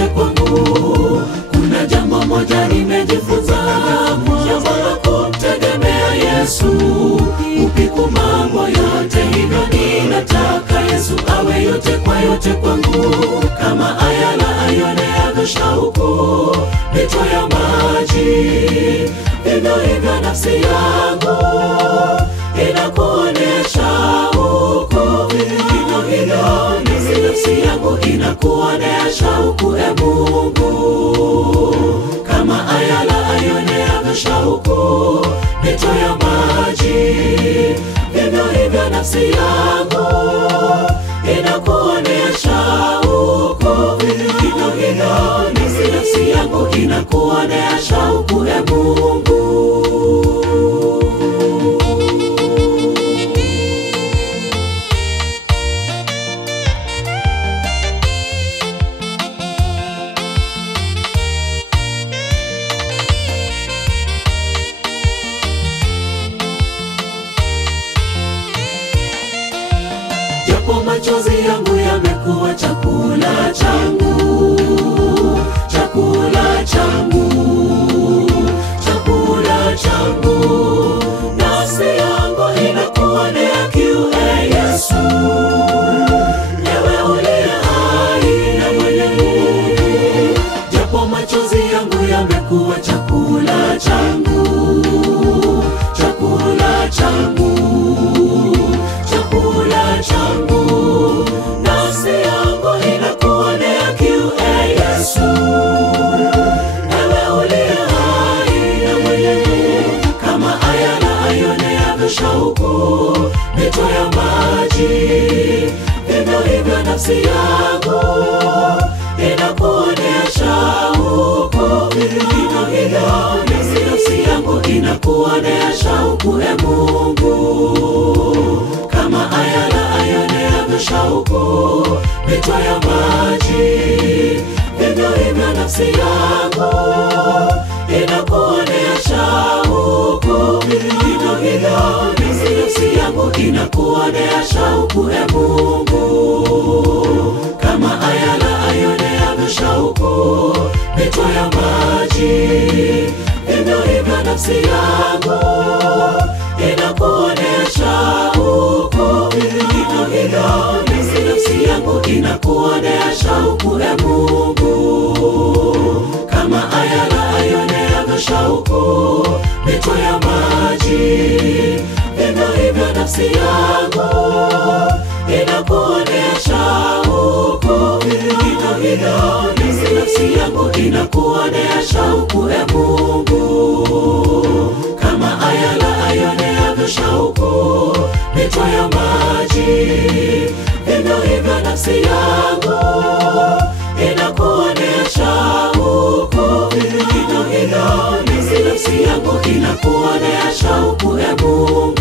yote kwangu. Kuna jambo moja nimejifunza, jambo la kumtegemea Yesu. Upiku mambo yote, hivyo ninataka Yesu awe yote kwa yote kwangu. Kama ayala aioneavyo shauku mito ya maji, vivyo hivyo nafsi yangu inakuonesha huku. Vivyo hivyo nafsi yangu inakuonesha huku, e Mungu. Kama ayala aioneavyo shauku mito ya maji, vivyo hivyo nafsi yangu inakuonesha huku. Vivyo hivyo nafsi yangu inakuonesha huku, e Mungu. Japo machozi yangu yamekuwa chakula changu, chakula changu, chakula changu. Nafsi yangu inakuonea kiu, e Yesu. Ewe uliye hai na mwenye nguvu. Japo machozi yangu yamekuwa chakula changu, chakula changu, chakula changu. Nafsi yangu inakuonea kiu, e Yesu. Ewe uliye hai na mwenye nguvu. Kama ayala aioneavyo shauku mito ya maji, vivyo hivyo nafsi yangu inakuonesha huku. Vivyo hivyo nafsi yangu inakuonesha huku, e Mungu. Kama ayala aioneavyo shauku mito ya maji, vivyo hivyo nafsi yangu inakuonesha huku. Vivyo hivyo nafsi yangu inakuonesha huku, e Mungu. Kama ayala aioneavyo shauku mito ya maji, vivyo hivyo nafsi yangu inakuonesha huku. Vivyo hivyo nafsi yangu inakuonesha huku, e Mungu. Kama ayala aioneavyo shauku mito ya maji, vivyo hivyo nafsi yangu inakuonesha huku. Vivyo hivyo nafsi yangu inakuonesha huku, e Mungu. Kama ayala aioneavyo shauku mito ya maji, vivyo hivyo nafsi yangu inakuonesha huku. Vivyo hivyo nafsi yangu inakuonesha huku, e Mungu.